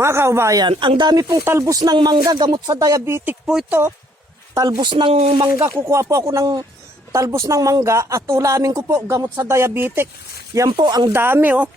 Mga kaubayan, ang dami pong talbos ng mangga, gamot sa diabetic po ito. Talbos ng mangga, kukuha po ako ng talbos ng mangga at ulamin ko po, gamot sa diabetic. Yan po, ang dami oh.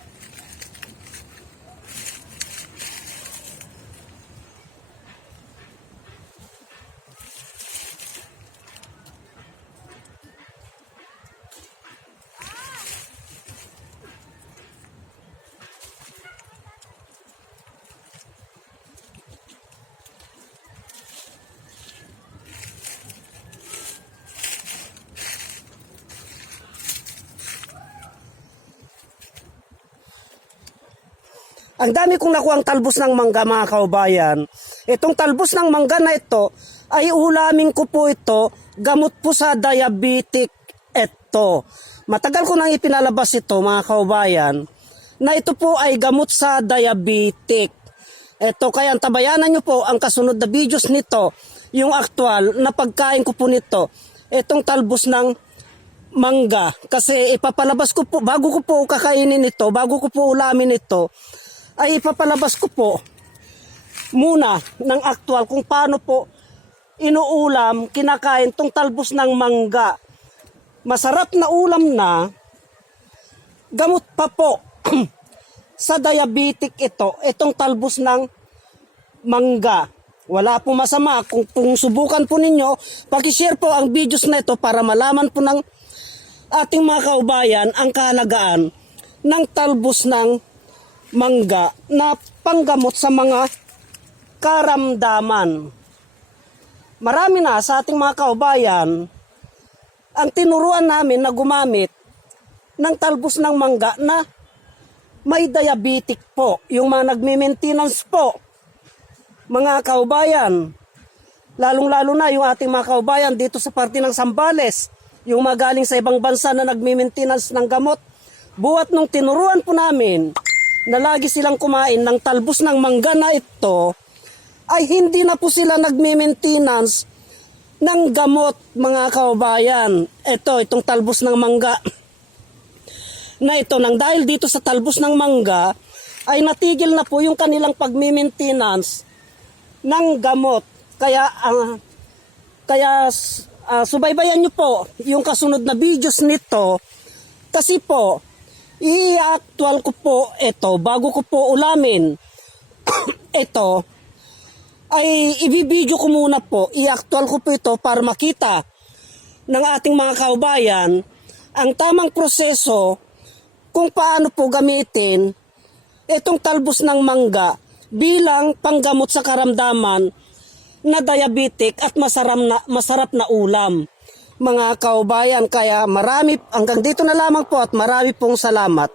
Ang dami kong nakuha ang talbos ng mangga, mga kaubayan. Itong talbos ng mangga na ito, ay ulamin ko po ito, gamot po sa diabetic ito. Matagal ko nang ipinalabas ito, mga kaubayan, na ito po ay gamot sa diabetic. Ito, kaya tabayanan nyo po ang kasunod na videos nito, yung actual na pagkain ko po nito. Itong talbos ng mangga. Kasi ipapalabas ko po, bago ko po kakainin ito, bago ko po ulamin ito, ay ipapalabas ko po muna ng actual kung paano po inuulam, kinakain tong talbos ng mangga. Masarap na ulam na, gamot pa po sa diabetic ito, itong talbos ng mangga. Wala po masama kung subukan po ninyo, paki-share po ang videos na ito para malaman po ng ating mga kaubayan ang kahalagaan ng talbos ng mangga na panggamot sa mga karamdaman. Marami na sa ating mga kaubayan ang tinuruan namin na gumamit ng talbos ng mangga na may diabetic po, yung mga nagme-maintenance po. Mga kaubayan, lalong-lalo na yung ating mga kaubayan dito sa parte ng Zambales, yung magaling sa ibang bansa na nagme-maintenance ng gamot. Buwat nung tinuruan po namin na lagi silang kumain ng talbos ng mangga na ito, ay hindi na po sila nagme-maintenance ng gamot, mga kaubayan. Itong talbos ng mangga na ito, nang dahil dito sa talbos ng mangga, ay natigil na po yung kanilang pag-maintenance ng gamot. Kaya subaybayan nyo po yung kasunod na videos nito, kasi po, i-actual ko po ito bago ko po ulamin. Ito ay ibibideo ko muna po, i-actual ko po ito para makita ng ating mga kaubayan ang tamang proseso kung paano po gamitin itong talbos ng mangga bilang panggamot sa karamdaman na diabetic at masarap na ulam, mga kaubayan. Kaya hanggang dito na lamang po at marami pong salamat.